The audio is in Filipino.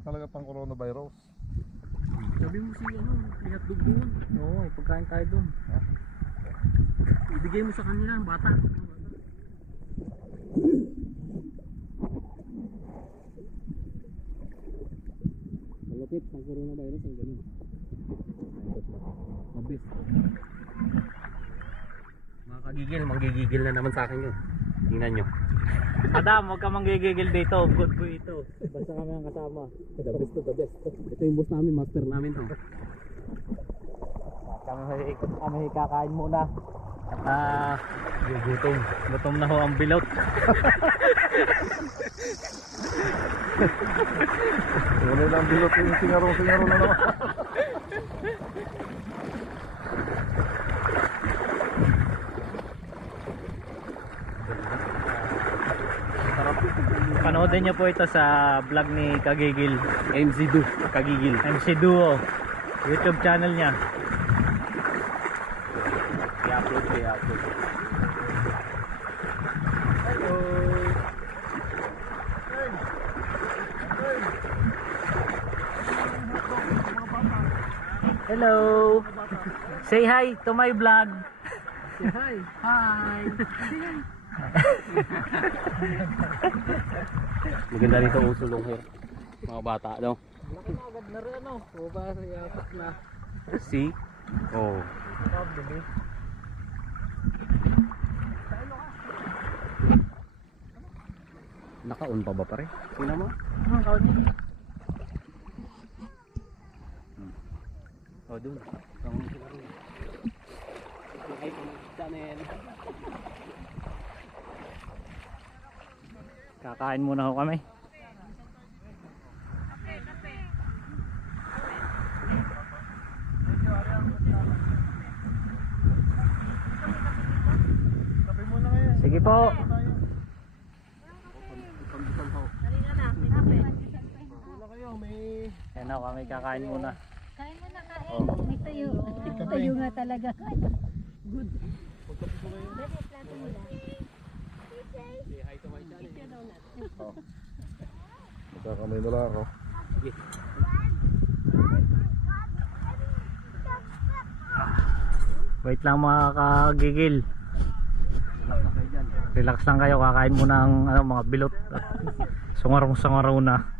talaga pang coronavirus. Sabi mo si ano, lihat dog doon. Oo, pagkain tayo doon. Ibigay mo sa kanila ang bata. Malapit pang coronavirus ang ganun. Mabis. Mga kagigil, manggigigil na naman sa akin yun. Tingnan nyo. Adam, huwag ka manggigigil dito. Good boy ito. Basta kami ang kasama. The best to the best. Ito yung boss namin, master namin to. Kami kakain muna. Gutom. Gutom na ho ang bilot. Wala lang bilot yung singarong-singaro na naman. Panoodin nyo po ito sa vlog ni Kagigil. MC Du, Kagigil. MC Duo. YouTube channel niya. I-upload ko, i-upload. Hello. Hello. Say hi to my vlog. Hi. Hi. Maganda dito uso long hair. Mga bata daw. Laki na agad na rin ano. O ba yapak na. See? Oh. Pabili. Naka-on pa ba pare? Tingnan mo. Ang kaon niya. Oh, doon. Ay, channel. Kakain muna ho kami. Sige po. Ayan ho, kami kakain muna. Kain mo na, kain. May tuyo. Tuyo nga talaga. Good. Dali, plato mo lang. Say hi to my channel. Magkakamay na lang ako. Wait lang mga Kagigil. Relax lang kayo, kakain muna ang ano, mga bilot. Sungarong-sungaraw na.